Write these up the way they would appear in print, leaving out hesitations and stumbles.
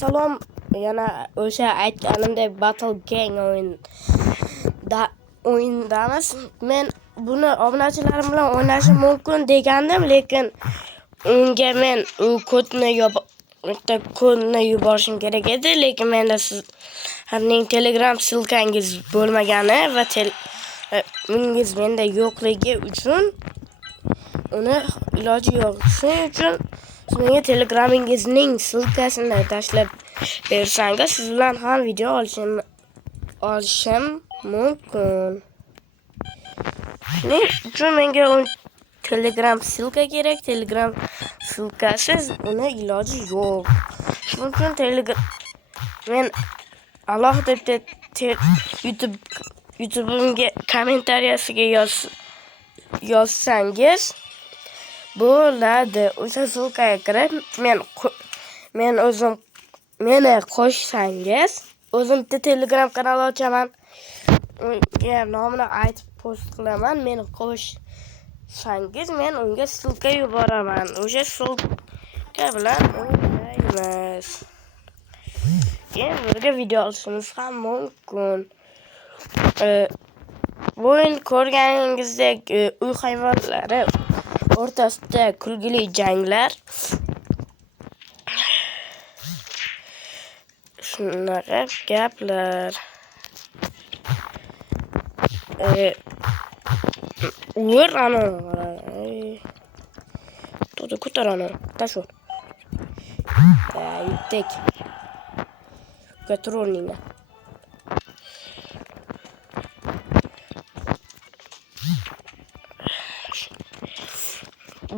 Salom, yana o'sha aytganimdek Battle Gang o'yindamiz. Men buni obunachilarim bilan o'ynashim mumkin degandim, lekin unga men u kodni yuborishim kerak edi, lekin menda sizlarning Telegram silkangiz bo'lmagani va telegramingiz menda yo'qligi uchun uni iloji yo'q. Shuning uchun siz menga Telegramingizning silkasini tashlab bersangiz, siz bilan ham video olishim mumkin. Shuning uchun menga Telegram silka kerak. Telegram silkasiz uni iloji yo'q. Shuning uchun men alohida YouTube'imga kommentariyasiga yozsangiz bo'ladi. O'sha silkaga kirib meni qo'shsangiz, o'zim Telegram kanal ochaman. Unga nomini aytib post qilaman. Meni qo'shsangiz, men unga silka yuboraman. O'sha silka bilan o'ynaymiz. Keyin birga video olishimiz ham mumkin. Bu o'yin ko'rganingizdek uy hayvonlari o'rtasida kulgili janglar. Shunaqa gaplar. Uğur ana. Todo ko'tar ana. Tashur. Yutdik. Gatroninga.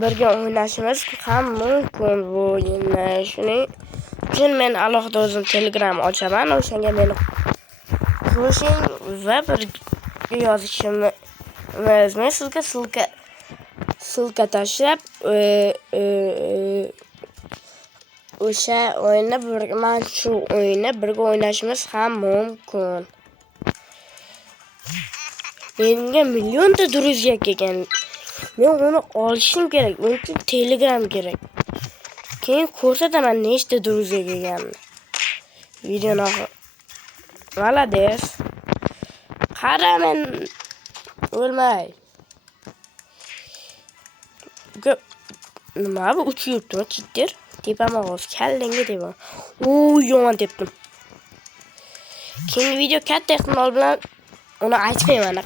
Birga o'ynashimiz ham mumkin bu o'yinni. Shuning uchun men alohida o'zim Telegram ochaman. O'shanga meni qo'shing va birga yozishimiz. Men sizga silka tashlab o'sha shu o'yinni birga o'ynashimiz ham mumkin. Menga millionta druzya kelgan. Men uni olishim kerak. Uning uchun Telegram kerak. Keyin ko'rsataman nechta druzya kelganini. Videoni Malades. Qara, men o'lmay. Nima bu uchib yuribdi, cheater? Tepama g'oz, kallangga tepam. Yomon tepdim. Keyingi video katta ehtimol bilan uni aytmayman.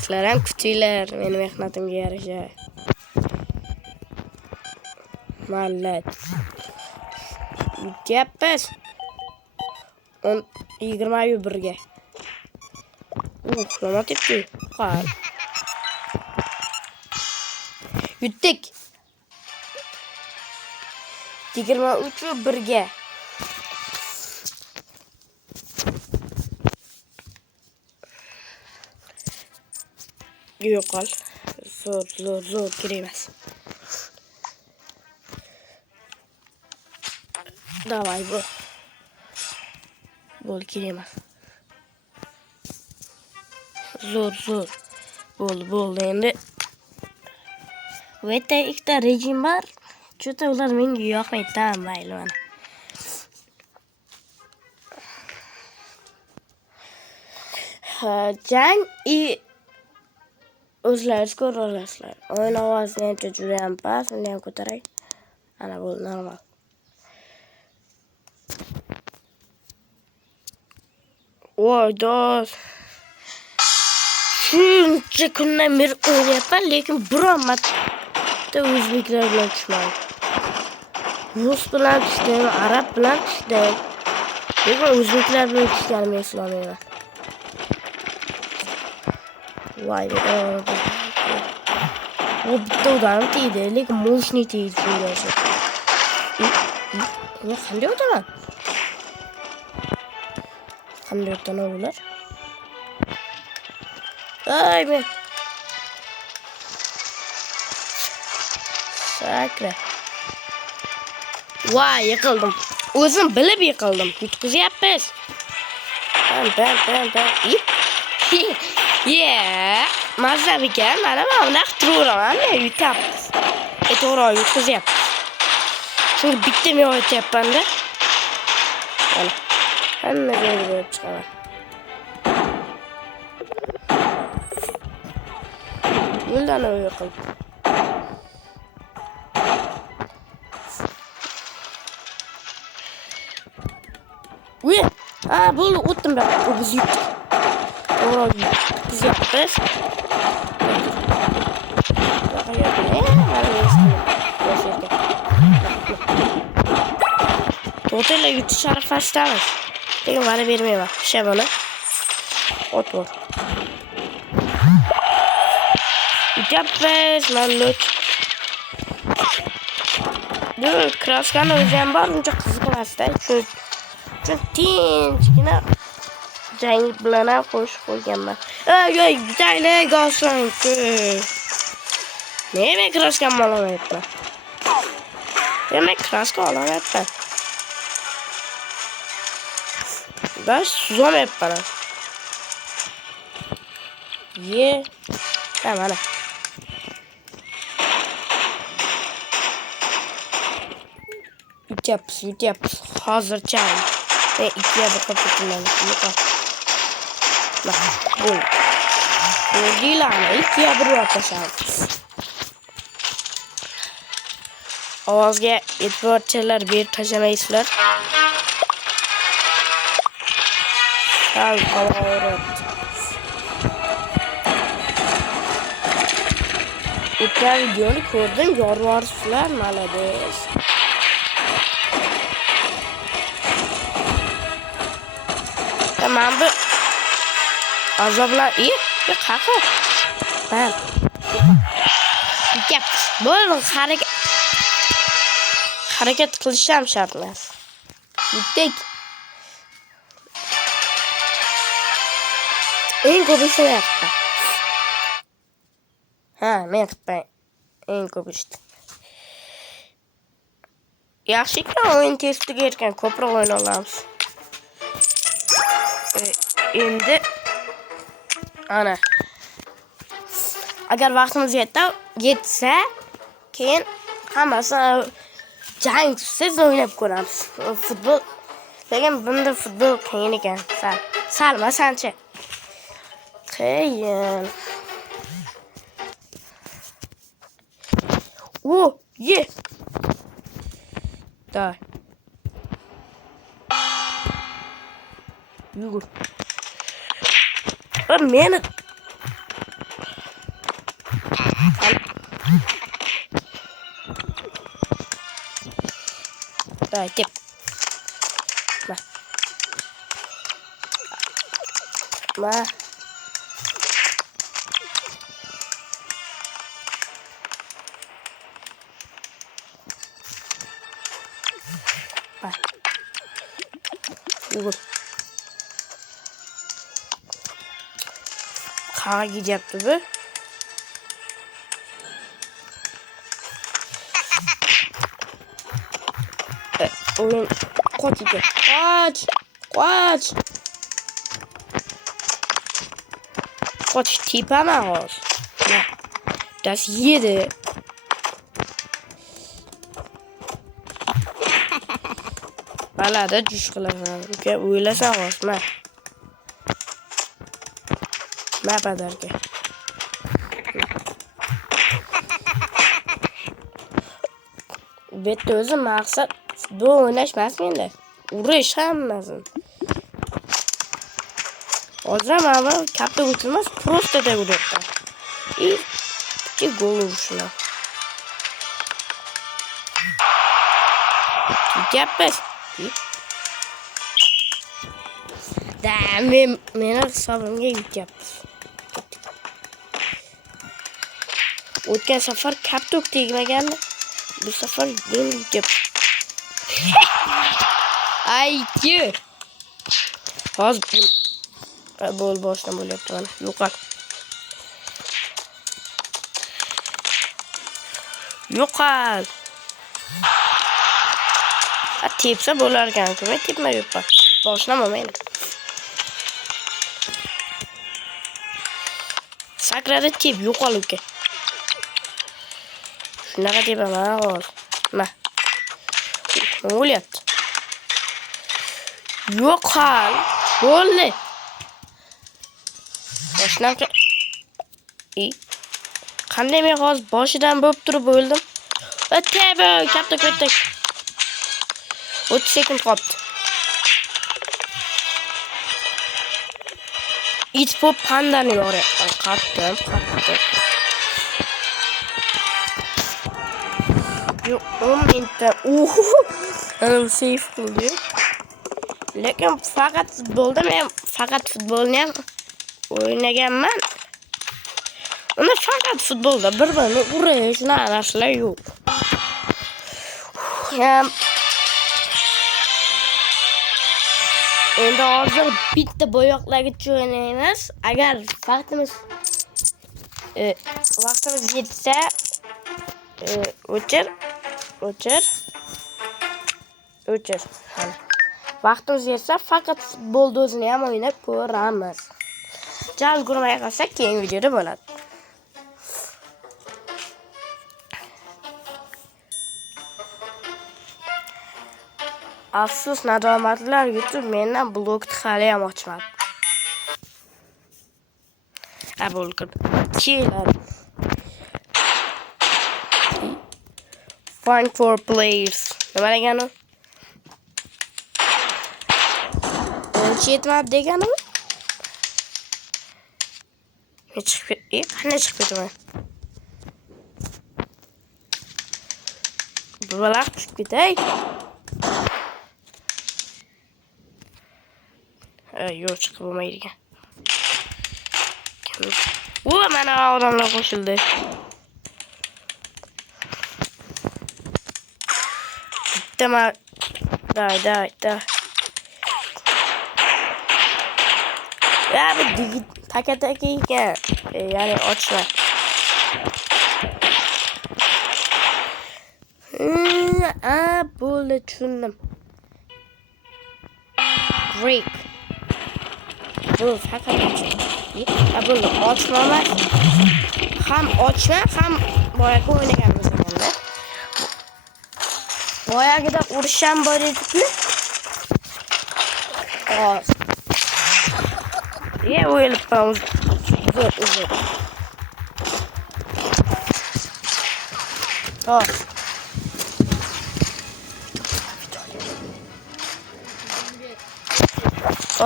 Sizlar ham kutinglar meni mehnatimga yarasha. Mallat. Yutyapmiz. 21ga. Yomon tepdi. Qal. Yutdik. 23:1ga. Yo'qol. Zo'r kerak emas. Davay bu. Bo'l kerak emas. Zo'r. Bo'ldi endi. Bu yerda ikkita rejim bor. Juda ular menga yoqmaydi, mayli mana. Jang o'zlaringiz ko'rasizlar. O'yin ovozi ham juda ham past, uni ham ko'taray. Ana bu normal. Voy do'st. Shuncha kundan beri o'ynayapman, lekin biron marta o'zbeklar bilan tushmadim. Rus bilan tushdim, arab bilan tushdim. Lekin o'zbeklar bilan tushganim eslolmayman. Voy be. Bu bitta odam deydi, lekin mo'shni deydi shunday. Ne qanday o'taman? Qanday o'taman ular? Ay men. Sakra. Voy, yiqildim. O'zim bilib yiqildim. Yutqizyapmiz. Ben. Yeah. Mazza ekan. Mana buni qittiraman, men yutyapmiz. To'g'ri yutqizyapmiz. Chunki bitta men aytyapman-da. Mana. Hamma joyga berib chiqaman. Yo'ldan yo'q qilib. Uy! Bo'ldi, o'tdim ben. Bu biz yutdik. To'g'ri, biz yapmiz. To'tayla yutish arafasidamiz. Lekin vali bermayman. Pisha buni. O't bor. Yutyapmiz, mamnun. Dur, kraskani o'zi ham bor, uncha qiziqmasda. Chunki tinchgina jang bilan ham qo'shib qo'yganman. Ey, yutaylik olsin. Nima kraskani olamayapman? Demak, kraska olamayapman. Ben suzamayapman. Ye. Tamam. Yutyapmiz. Hozircha. Ikkiga bir qilib Bak. Bu. Bo'ldinglarmi? Ikkiga bir otashamiz. Ovozga e'tiborchilar berib tashlamaysizlar. Al, qavorat. O'tgan videoni ko'rdim, yorvorsizlar, malades. Tamam bu. Azoblar, qaqa. Ben. Gap. Bo'ldi, harakat qilishim shart emas. Yutdik. Eng ko'pisi yaptı. Men qildim. Eng ko'pisi. Yaxshiki o'yin testiga erken ko'proq o'yin olamiz. Endi ana. Agar vaqtimiz yetsa, keyin hammasini jangsiz o'ynab ko'ramiz. Futbol. Lekin bunda futbol qiyin ekan. Salmasanchi. Qiyin. Ye. Da. Yugur. Meni. Da, gel. Ma. Bak. Yugur. Kağa gidecekti bu. Oyun kaç idi? Kaç. Kaç tipe mi var? Das jede. Valla da düş kılasan. Uylasan olsun. Ne kadar ki? Bitti özü maksat bu oynaşmaz mıydı? Uğraş hammasın. O zaman kapta götürmez prosta da vururdu. İki gol vuruşuna. Yapmaz. Meni sabrımga yutyapmiz. O'tgan safar kaptok tegmagandi. Bu safar men yutyapman. Ayki. Hozir bol boshdan bo'lyapti mana. Yo'qol. Yo'qol. Tepsa bo'lar ekan-ku, men tepma yo'qol. Boshlama men. Sakrada tep yo'qol uka. Shunaqa tepaman hozir. Ma. Ne bo'lyapti? Yo'q hal. Bo'ldi. Boshlanib. Qanday men hozir boshidan bo'lib turib o'ldim? O'taybi, katta ketdik. 30 sekund qoldi. It pop pandani yo'ryapman. Qatdim. Yo'q, 10 minutda. Safe qildi. Lekin faqat futbolda men faqat futbolni ham o'ynaganman. Uni faqat futbolda bir-birini urish narsalar yo'q. Endi hozir bitta bo'yoqlarga o'ynaymiz. Agar vaqtimiz yetsa o'chir. Vaqtimiz yetsa faqat futbolda o'zini ham o'ynab ko'ramiz. Jal ko'rmay qolsak keyingi videoda bo'ladi. Afsus, nadomatlar YouTube mendan blokni hali ham ochmadi. Qabul qildim. Keladi. Find for players. Nima degani? O'yinchi deganimi? Qanday chiqib ketaman? Bular chiqib ketay. Yo'q, chiqib bo'lmaydi. Mana odamlar qo'shildi. Bittama day. Ya bu digit taka ekan. Ya'ni ochma. Bo'ldi, tushundim. Break. Bu faqat bo'ldi, ochma emas. Ham ochma, ham boyaga o'ynaganmiz ekanda. Boyagida urush ham bor edi-ku. O'yilibman.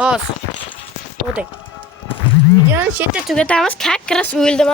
Uzr. O'dek. Videoni chetda tugatamiz. Kakras o'ldim.